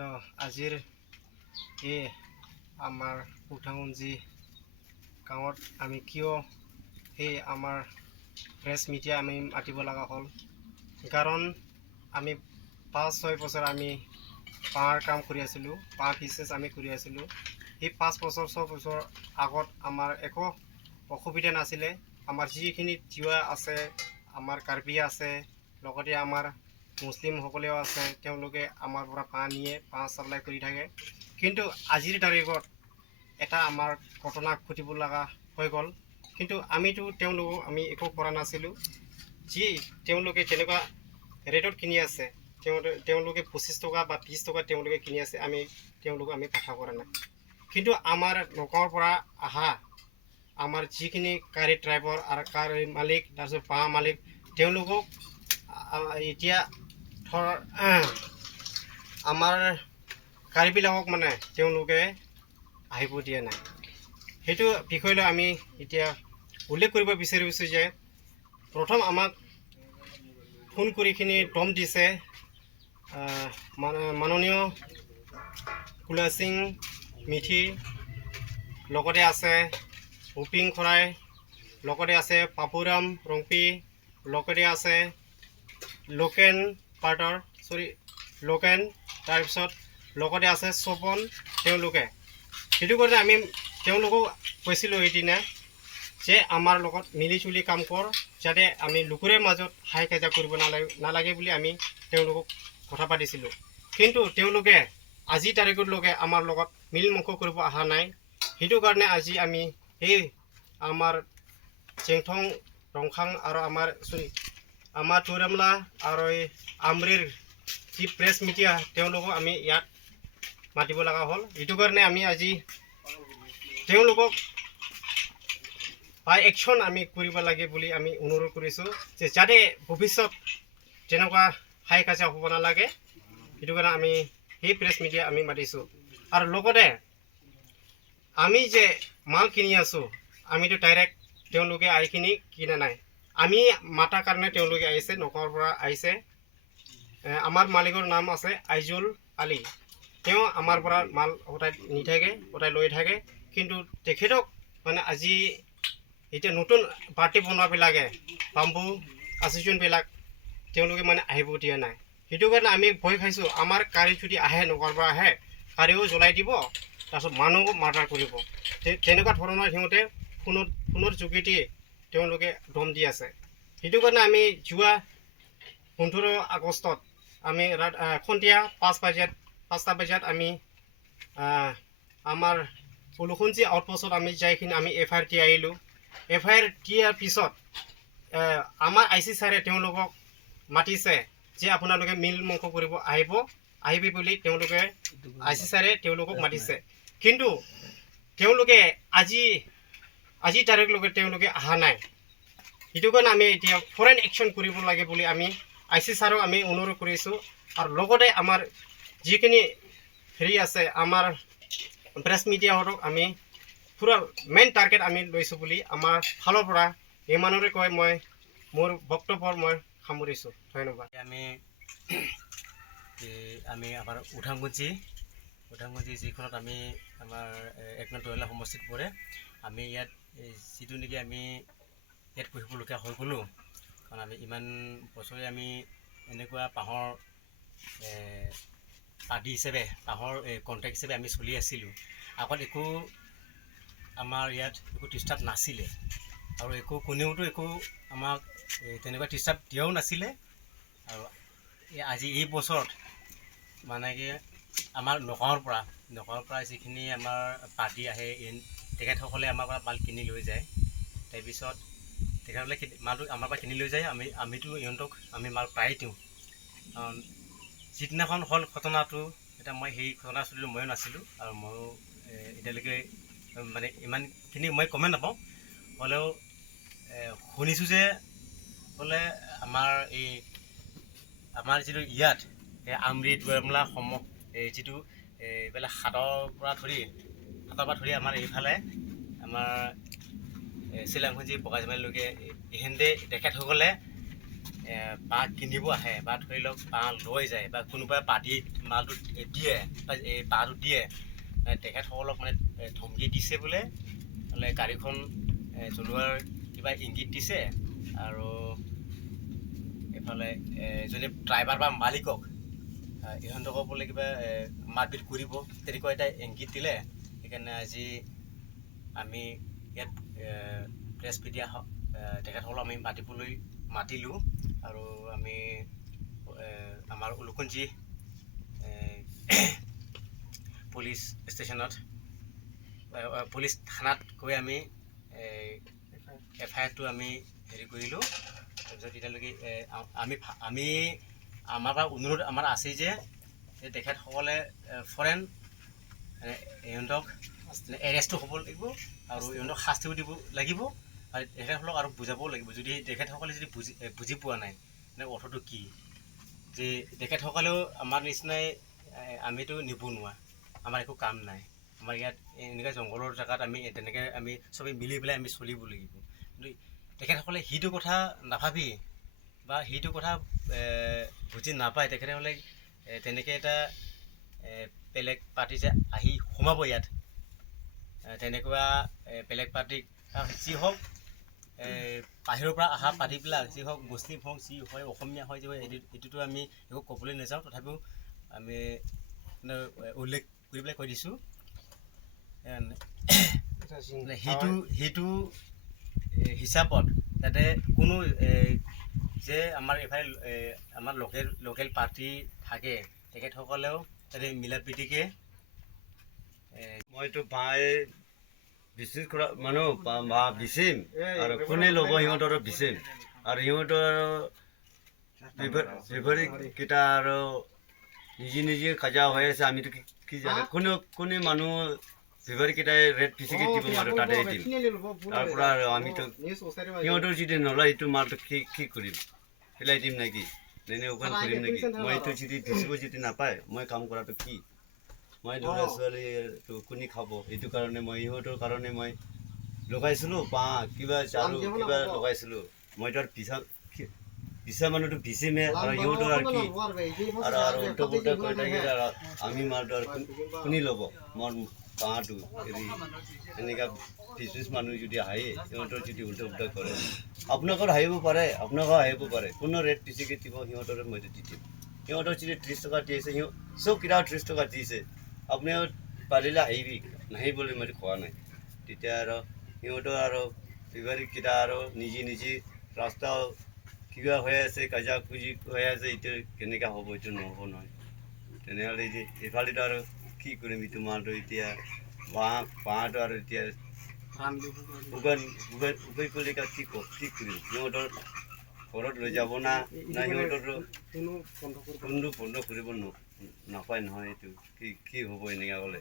আজিৰ এই আমাৰ উঠাংগঞ্জি গাঁৱত আমি কিয় সেই আমাৰ প্ৰেছ মিডিয়া আমি মাতিব লগা হ'ল, কাৰণ আমি 5-6 বছৰ আমি পাহাৰ কাম কৰি আছিলোঁ, পাহাৰ বিজনেছ আমি কৰি আছিলোঁ। সেই 5 বছৰ 6 বছৰ আগত আমাৰ একো অসুবিধা নাছিলে। আমাৰ যিখিনি তিৱা আছে, আমাৰ কাৰ্বি আছে, লগতে আমাৰ মুছলিমসকলেও আছে, তেওঁলোকে আমাৰ পৰা পাহাৰ নিয়ে, পাহাৰ চাপ্লাই কৰি থাকে। কিন্তু আজিৰ তাৰিখত এটা আমাৰ ঘটনা ঘটিব লগা হৈ গ'ল। কিন্তু আমিতো তেওঁলোকক আমি একো কৰা নাছিলোঁ। যি তেওঁলোকে যেনেকুৱা ৰেটত কিনি আছে, তেওঁলোকে 25 টকা বা 20 টকা তেওঁলোকে কিনি আছে, তেওঁলোকক আমি কথা কৰা নাই। কিন্তু আমাৰ নগাঁৱৰ পৰা অহা আমাৰ যিখিনি গাড়ী ড্ৰাইভাৰ আৰু গাড়ী মালিক, তাৰপিছত পাহাৰ মালিক, তেওঁলোকক এতিয়া ধৰ আমাৰ গাড়ীবিলাকক মানে তেওঁলোকে আহিব দিয়া নাই। সেইটো বিষয় লৈ আমি এতিয়া উল্লেখ কৰিব বিচাৰিছোঁ যে প্ৰথম আমাক ফোন কৰিখিনি দম দিছে মাননীয় কুলাসিং মিঠি, লগতে আছে উপিং খৰাই, লগতে আছে পাপুৰাম ৰংপি, লগতে আছে লোকেন তাৰপিছত লগতে আছে স্বপন। তেওঁলোকে সেইটো কাৰণে আমি তেওঁলোকক কৈছিলোঁ সেইদিনা যে আমাৰ লগত মিলি জুলি কাম কৰ, যাতে আমি লোকৰে মাজত হাই কাজিয়া কৰিব নালাগে বুলি আমি তেওঁলোকক কথা পাতিছিলোঁ। কিন্তু তেওঁলোকে আজিৰ তাৰিখলৈকে আমাৰ লগত মিল মুখ কৰিব অহা নাই। সেইটো কাৰণে আজি আমি সেই আমাৰ চেংথং ৰংখাং আৰু আমাৰ তুৰামলা আৰু এই আমৰিৰ যি প্ৰেছ মিডিয়া, তেওঁলোকক আমি ইয়াত মাতিব লগা হ'ল। এইটো কাৰণে আমি আজি তেওঁলোকক বাই একশ্যন আমি কৰিব লাগে বুলি আমি অনুৰোধ কৰিছোঁ, যে যাতে ভৱিষ্যত যেনেকুৱা হাই কাজিয়া হ'ব নালাগে। সেইটো কাৰণে আমি সেই প্ৰেছ মিডিয়া আমি মাতিছোঁ। আৰু লগতে আমি যে মাল কিনি আছোঁ, আমিতো ডাইৰেক্ট তেওঁলোকে আহি কিনি কিনা নাই। আমি মাতাৰ কাৰণে তেওঁলোকে আহিছে, নগাঁৱৰ পৰা আহিছে। আমাৰ মালিকৰ নাম আছে আইজুল আলী। তেওঁ আমাৰ পৰা মাল সদায় নি থাকে, সদায় লৈ থাকে। কিন্তু তেখেতক মানে আজি এতিয়া নতুন পাৰ্টি বনোৱাবিলাকে, বাম্বু এছ'চিয়েশ্যনবিলাক, তেওঁলোকে মানে আহিব দিয়া নাই। সেইটো কাৰণে আমি ভয় খাইছোঁ, আমাৰ গাড়ী যদি আহে, নগাঁৱৰ পৰা আহে, গাড়ীও জ্বলাই দিব, তাৰপিছত মানুহকো মাৰ্ডাৰ কৰিব। তেনেকুৱা ধৰণৰ সিহঁতে ফোনৰ যোগেদি তেওঁলোকে দম দি আছে। সেইটো কাৰণে আমি যোৱা 15 আগষ্টত আমি সন্ধিয়া 5টা বজাত আমি আমাৰ পলুখুঞ্জি আউটপোষ্টত আমি যাইখিনি আমি FIR দি আহিলোঁ। FIR দিয়াৰ পিছত আমাৰ IC ছাৰে তেওঁলোকক মাতিছে যে আপোনালোকে মিল মুখ কৰিব আহিবি বুলি তেওঁলোকে IC ছাৰে তেওঁলোকক মাতিছে। কিন্তু তেওঁলোকে আজি তাৰিখলৈকে তেওঁলোকে অহা নাই। সেইটো কাৰণে আমি এতিয়া ফৰেন একশ্যন কৰিব লাগে বুলি আমি IC ছাৰক আমি অনুৰোধ কৰিছোঁ। আৰু লগতে আমাৰ যিখিনি হেৰি আছে, আমাৰ প্ৰেছ মিডিয়াহঁতক আমি পুৰা মেইন টাৰ্গেট আমি লৈছোঁ বুলি আমাৰ ফালৰ পৰা ইমানৰে কৈ মই মোৰ বক্তব্য মই সামৰিছোঁ। ধন্যবাদ। আমি আমাৰ উঠাংগঞ্জি যিখনত আমি আমাৰ 1 নং তহিলা সমষ্টিত পৰে। আমি ইয়াত যিটো নেকি আমি ইয়াত পঢ়িবলগীয়া হৈ গ'লোঁ, কাৰণ আমি ইমান বছৰে আমি এনেকুৱা পাহৰ আদি হিচাপে, পাহৰ কণ্ট্ৰেক্ট হিচাপে আমি চলি আছিলোঁ। আগত একো আমাৰ ইয়াত একো ডিষ্টাৰ্ব নাছিলে, আৰু কোনেওতো একো আমাক তেনেকুৱা ডিষ্টাৰ্ব দিয়াও নাছিলে। আৰু আজি এই বছৰত মানে কি আমাৰ নগাঁৱৰ পৰা যিখিনি আমাৰ পাৰ্টি আহে, তেখেতসকলে আমাৰ পৰা মাল কিনি লৈ যায়। তাৰপিছত তেখেতসকলে মালটো আমাৰ পৰা কিনি লৈ যায়, আমিতো ইহঁতক আমি মাল প্ৰায়ে দিওঁ। কাৰণ যিদিনাখন হ'ল ঘটনাটো, এতিয়া মই সেই ঘটনাস্থলীত ময়ো নাছিলোঁ, আৰু ময়ো এতিয়ালৈকে মানে ইমানখিনি মই গমেই নাপাওঁ। হ'লেও শুনিছোঁ যে বোলে আমাৰ যিটো ইয়াত আমৰি দুৱাৰমলা যিটো এইফালে হাতৰ পৰা ধৰি আমাৰ এইফালে আমাৰ চিলাংখুঞ্জি বগাজমাৰীলৈকে এইখিনিতে তেখেতসকলে বাঁহ কিনিব আহে বা ধৰি লওক বাঁহ লৈ যায় বা কোনোবাই পাতি মালটো দিয়ে বা এই বাঁহটো দিয়ে, তেখেতসকলক মানে ধমকি দিছে বোলে গাড়ীখন জ্বলোৱাৰ কিবা ইংগিত দিছে, আৰু এইফালে এজনী ড্ৰাইভাৰ বা মালিকক ইহঁতকক বোলে কিবা মাৰপিট কৰিব, তেনেকুৱা এটা ইংগিত দিলে। সেইকাৰণে আজি আমি ইয়াত প্ৰেছ মিডিয়া তেখেতসকলক আমি মাতিলোঁ, আৰু আমি আমাৰ উলুকুঞ্জী পুলিচ ষ্টেচনত পুলিচ থানাত গৈ আমি FIR-টো আমি হেৰি কৰিলোঁ। তাৰপিছত এতিয়ালৈকে আমি আমাৰ পৰা অনুৰোধ আমাৰ আছে যে তেখেতসকলে ফৰেন ইহঁতক এৰেষ্টো হ'ব লাগিব আৰু ইহঁতক শাস্তিও দিব লাগিব, আৰু তেখেতসকলক আৰু বুজাবও লাগিব যদি তেখেতসকলে যদি বুজি পোৱা নাই মানে অৰ্থটো কি, যে তেখেতসকলেও আমাৰ নিচিনাই আমিতো নিবনুৱা, আমাৰ একো কাম নাই, আমাৰ ইয়াত এনেকৈ জংঘলৰ জেগাত আমি তেনেকৈ আমি চবেই মিলি পেলাই আমি চলিব লাগিব। কিন্তু তেখেতসকলে সেইটো কথা নাভাবি বা সেইটো কথা বুজি নাপায়, তেখেতসকলে তেনেকৈ এটা বেলেগ পাৰ্টি যে আহি সোমাব ইয়াত, তেনেকুৱা বেলেগ পাৰ্টিক যি হওক বাহিৰৰ পৰা অহা পাৰ্টিবিলাক যি হওক মুছলিম হওক যি হয় অসমীয়া হয় যি হয় এইটোতো আমি একো ক'বলৈ নাযাওঁ, তথাপিও আমি উল্লেখ কৰি পেলাই কৈ দিছোঁ সেইটো হিচাপত যাতে কোনো যে আমাৰ এইফালে আমাৰ লোকেল পাৰ্টি থাকে তেখেতসকলেও যাতে মিলা প্ৰীতিকৈ মইতো বাঁহ বিক্ৰী কৰা মানুহ বাঁহ বিচিম আৰু কোনে ল'ব সিহঁতৰ বিচিম, আৰু সিহঁতৰ বেপাৰীকেইটা আৰু নিজে কাজা হৈ আছে, আমিতো কি জানো কোনে মানুহ বেপাৰীকেইটাই ৰেট বেছিকৈ দিব আৰু তাতে দিম, তাৰ পৰা আৰু আমিতো সিহঁতৰ যদি নলয় এইটো মালটো কি কৰিম, পেলাই দিম নেকি, নে ওখান কৰিম নেকি, মইতো যদি বেচিব যদি নাপায় মই কাম কৰাটো কি, মই ল'ৰা ছোৱালীটো কোনে খাব, এইটো কাৰণে মই ইহঁতৰ কাৰণে মই লগাইছিলোঁ বাঁহ কিবা চাৰু কিবা লগাইছিলোঁ, মইতো আৰু পিছা মানুহটো বিচিমে আৰু সিহঁতৰ আৰু কি আৰু উল্টা পুল্টা কৈ থাকে, আমি মালটো আৰু কোনে ল'ব মোৰ বাঁহটো হেৰি এনেকুৱা বিজনেছ মানুহ যদি আহে সিহঁতৰ যদি উল্টা পুল্টা কৰে, আপোনালোকৰ আহিব পাৰে কোনো ৰেট বেছিকৈ দিব সিহঁতৰ মই দি দিম, সিহঁতৰ যদি 30 টকা দি আছে চব কিটা 30 টকা দিছে, আপুনিও পাৰিলে আহিবি, নাহি বুলি মই কোৱা নাই, তেতিয়া আৰু সিহঁতৰ আৰু বেপাৰীকেইটা আৰু নিজে ৰাস্তা কিবা হৈ আছে কাজা কুজি হৈ আছে, এইটো কেনেকৈ হ'ব, এইটো নহ'ব নহয়, তেনেহ'লে যে এইফালেতো আৰু কি কৰিম, এইটো মালটো এতিয়া বাঁহটো আৰু এতিয়া উপায় কৰিলে কি কৰিম, সিহঁতৰ ঘৰত লৈ যাব না সিহঁতৰতো কোনো বন্ধ কৰিব নাপায় নহয়, এইটো কি হ'ব এনেকৈ হ'লে।